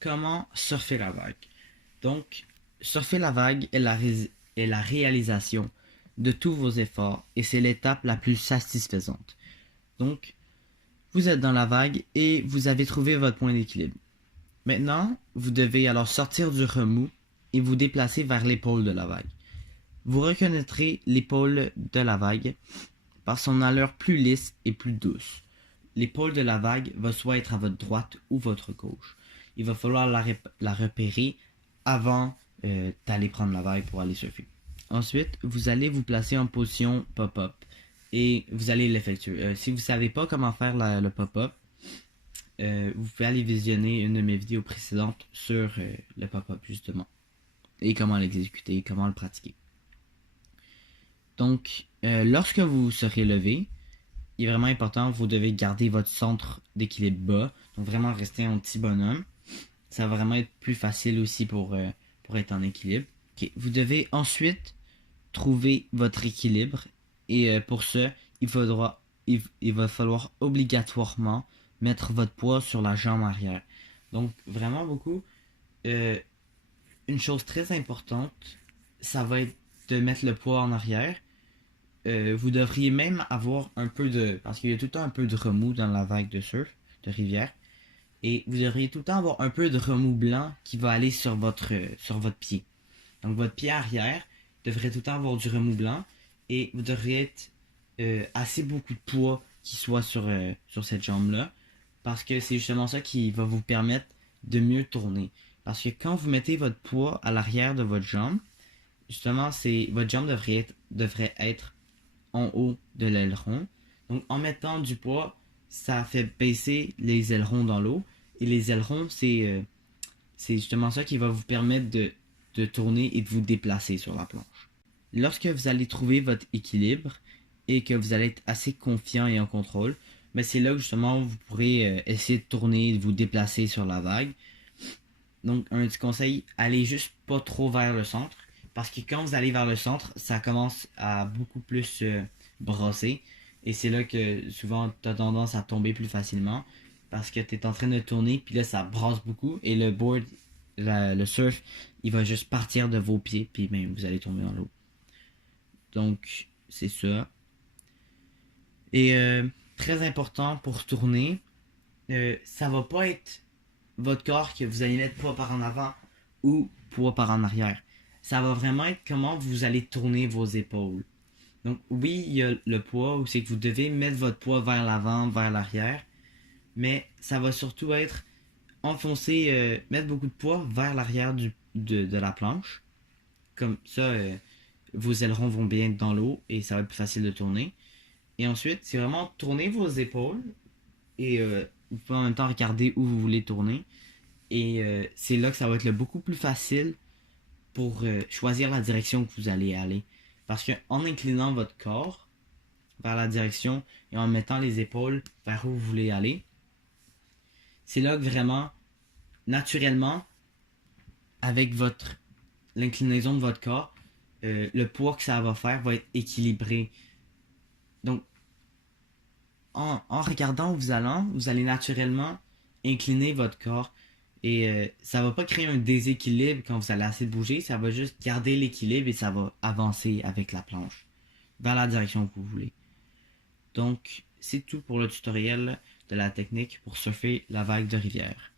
comment surfer la vague. Donc, surfer la vague est la réalisation de tous vos efforts et c'est l'étape la plus satisfaisante. Donc, vous êtes dans la vague et vous avez trouvé votre point d'équilibre. Maintenant, vous devez alors sortir du remous et vous déplacer vers l'épaule de la vague. Vous reconnaîtrez l'épaule de la vague par son allure plus lisse et plus douce. L'épaule de la vague va soit être à votre droite ou votre gauche. Il va falloir la repérer avant d'aller prendre la vague pour aller surfer. Ensuite, vous allez vous placer en position pop-up et vous allez l'effectuer. Si vous ne savez pas comment faire le pop-up, vous pouvez aller visionner une de mes vidéos précédentes sur le pop-up justement et comment l'exécuter, comment le pratiquer. Donc, lorsque vous serez levé, il est vraiment important, vous devez garder votre centre d'équilibre bas, donc vraiment rester un petit bonhomme. Ça va vraiment être plus facile aussi pour être en équilibre. Okay. Vous devez ensuite trouver votre équilibre et pour ce, il va falloir obligatoirement mettre votre poids sur la jambe arrière. Donc vraiment beaucoup, une chose très importante, ça va être de mettre le poids en arrière. Vous devriez même avoir un peu de... Parce qu'il y a tout le temps un peu de remous dans la vague de surf, de rivière. Et vous devriez tout le temps avoir un peu de remous blanc qui va aller sur votre pied. Donc votre pied arrière devrait tout le temps avoir du remous blanc. Et vous devriez être assez beaucoup de poids qui soit sur cette jambe-là. Parce que c'est justement ça qui va vous permettre de mieux tourner. Parce que quand vous mettez votre poids à l'arrière de votre jambe, justement, votre jambe devrait être en haut de l'aileron. Donc en mettant du poids, ça fait baisser les ailerons dans l'eau. Et les ailerons, c'est justement ça qui va vous permettre de tourner et de vous déplacer sur la planche. Lorsque vous allez trouver votre équilibre et que vous allez être assez confiant et en contrôle, mais c'est là que justement vous pourrez essayer de tourner et de vous déplacer sur la vague. Donc un petit conseil, allez juste pas trop vers le centre. Parce que quand vous allez vers le centre, ça commence à beaucoup plus brasser. Et c'est là que souvent tu as tendance à tomber plus facilement. Parce que tu es en train de tourner, puis là ça brasse beaucoup. Et le board, le surf, il va juste partir de vos pieds, puis ben, vous allez tomber dans l'eau. Donc c'est ça. Et très important pour tourner, ça va pas être votre corps que vous allez mettre poids par en avant ou poids par en arrière. Ça va vraiment être comment vous allez tourner vos épaules. Donc oui, il y a le poids où c'est que vous devez mettre votre poids vers l'avant, vers l'arrière, mais ça va surtout être enfoncer, mettre beaucoup de poids vers l'arrière de la planche. Comme ça, vos ailerons vont bien être dans l'eau et ça va être plus facile de tourner. Et ensuite, c'est vraiment tourner vos épaules et vous pouvez en même temps regarder où vous voulez tourner. Et c'est là que ça va être beaucoup plus facile pour choisir la direction que vous allez aller. Parce qu'en inclinant votre corps vers la direction et en mettant les épaules vers où vous voulez aller, c'est là que vraiment, naturellement, avec l'inclinaison de votre corps, le poids que ça va faire va être équilibré. Donc, en regardant où vous allez naturellement incliner votre corps et ça va pas créer un déséquilibre quand vous allez essayer de bouger, ça va juste garder l'équilibre et ça va avancer avec la planche vers la direction que vous voulez. Donc, c'est tout pour le tutoriel de la technique pour surfer la vague de rivière.